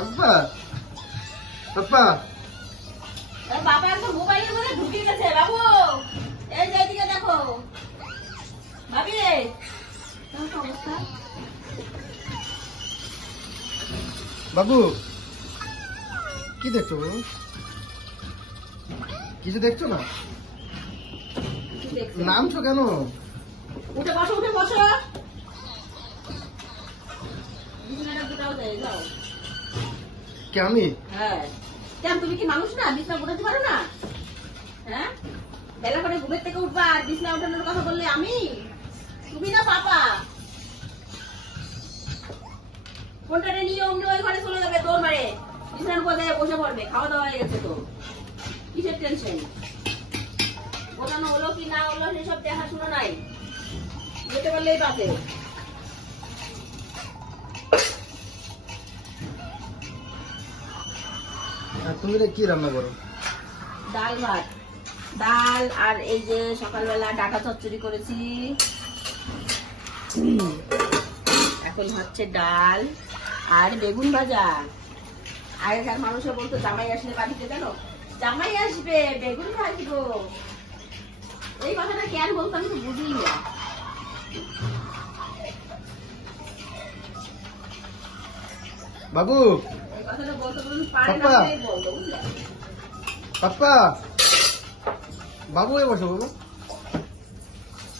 আব্বা আব্বা বাবা একদম মোবাইলের মধ্যে ঢুকে গেছে। বাবু এই যে এদিকে দেখো ভাবি অবস্থা। বাবু কি দেখছো বাবু? কিছু দেখছো না? নামছো কেন? উঠে বসো উঠে বসো। কে আমি? হ্যাঁ কেন তুমি কি মানুষ না? বিছনা উঠাতে পারো না? হ্যাঁ বেলা করে ঘুমের থেকে উঠবা আর বিছনা উঠানোর কথা বললে আমি? তুমি না পাপা? ফোনটা নিয়ে অমনি ওই ঘরে চলে যাবে, দৌড় মারে বিছানার উপর দিয়ে বসে পড়বে। খাওয়া দাওয়া হয়ে গেছে তো কিসের টেনশন? ওঠানো হলো কি না হলো সেসব দেখাশোনা নাই, যেতে পারলেই বাঁচে। তুমি কি রান্না করো? ডাল ভাত, ডাল আর এই যে সকালবেলা ডাটা চচ্চড়ি করেছি। এখন হচ্ছে ডাল আর বেগুন ভাজা। আগেকার মানুষে বলতো জামাই আসলে বাড়িতে কেন জামাই আসবে বেগুন ভাজবো, এই কথাটা কেন বলতো আমি তো বুঝি না। বাবু এই কথাটা বলতে বলুন পারে না, বলতো বুঝলে। পাপ্পা বাবু এ বসো বাবু।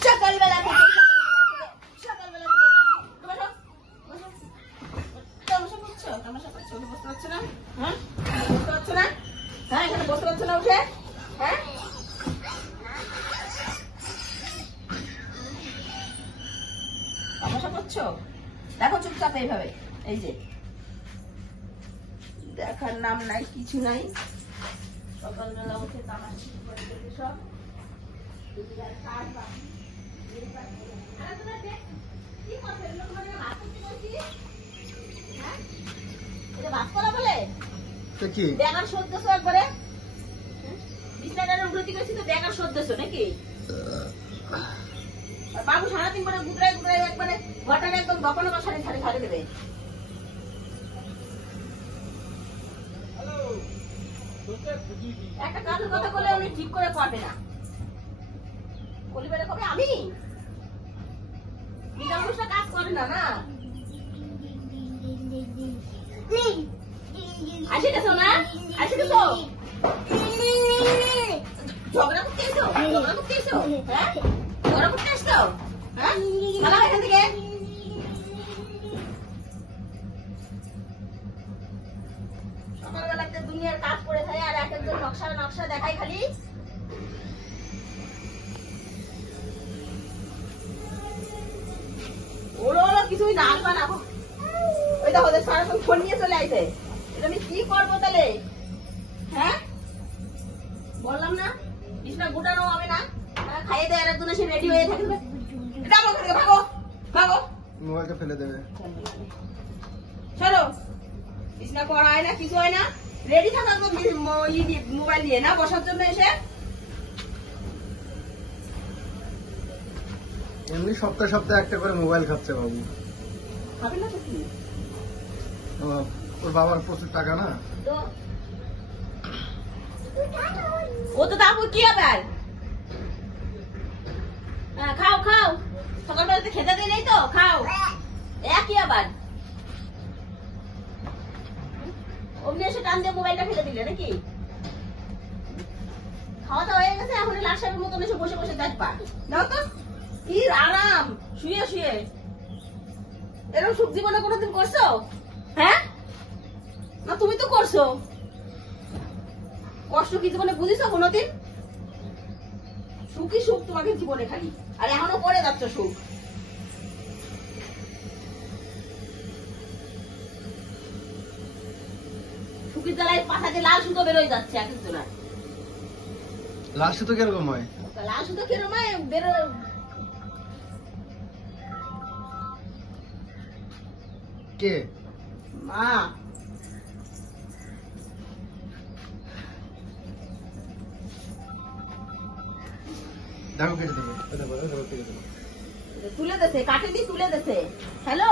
সকালবেলা থেকে তামাশা করছো, বসতে পারছো না? হ্যাঁ বসতে পারছো না? হ্যাঁ এখানে বসতে পারছো না উঠে? হ্যাঁ তামাশা করছো? দেখো চুপচাপ এইভাবে, এই যে দেখার নাম নাই কিছু নাই। সকালবেলা উঠে তামাশা করে দিতে সব ভাত করা বলে ব্যাগার সদ্যছো একবারে বিছানাটার উন্নতি করছি তো ব্যাগার সদ্যছো নাকি? বাবু সারাদিন করে গুদরাই গুদরাই একবারে ঘরটাকে একদম বপানো মশারি ছাড়ি ছাড়ি দেবে। একটা কাজের কথা বলে উনি ঠিক করে পারবে না, পরিবারে কবে আমি বিনা কাজ করে না না। আসে গেছো না? আসে গেছো? ঝগড়া করতে এসো? ঝগড়া করতে এসো? হ্যাঁ ঝগড়া করতে এসছো? হ্যাঁ ভালো এখান থেকে। সকালবেলা একটা দুনিয়ার কাজ করে থাকে আর এক একজন নকশা নকশা দেখাই খালি। ওলো কিছুই না আসবা না। ওই দেখো সারাক্ষণ ফোন নিয়ে চলে আইছে, এটা আমি কি করবো তাহলে? হ্যাঁ বললাম না বিছনা গুটানো হবে না, খাইয়ে দেয় একজন এসে রেডি হয়ে থাকবে। যাবো ওখানে, ভাগো ভাগো, মোবাইলটা ফেলে দেবে। চলো বিছনা করা হয় না কিছু হয় না, রেডি থাকা মোবাইল নিয়ে না বসার জন্য এসে। এমনি সপ্তাহে সপ্তাহে একটা করে মোবাইল খাচ্ছে বাবু। খাবে না তো কি? ওর বাবার প্রচুর টাকা না তো ও তো তারপর কি হবে আর? খাও খাও, সকালবেলাতে খেতে দেয় নেই তো খাও। একই আবার অমনি এসে টান দিয়ে মোবাইলটা ফেলে দিলে নাকি? খাওয়া দাওয়া হয়ে গেছে, এখন লাশার মতন এসে বসে বসে দেখবা। দাও তো কি আরাম, শুয়ে শুয়ে। এরকম সুখ জীবনে কোনোদিন করছো? হ্যাঁ না তুমি তো করছো, কষ্ট কি জীবনে বুঝেছো কোনোদিন? সুখই সুখ তোমাকে জীবনে খালি, আর এখনো পড়ে যাচ্ছ সুখ। সুখের জ্বালায় পাশা দিয়ে লাল সুতো বেরোয় যাচ্ছে এক একজনের। লাল সুতো কিরকম হয়? লাল সুতো কিরকম হয় বেরো? কে? মা। দেখো কেটে দেবে, তুলে দেছে, কাটে দিয়ে তুলে দেছে। হ্যালো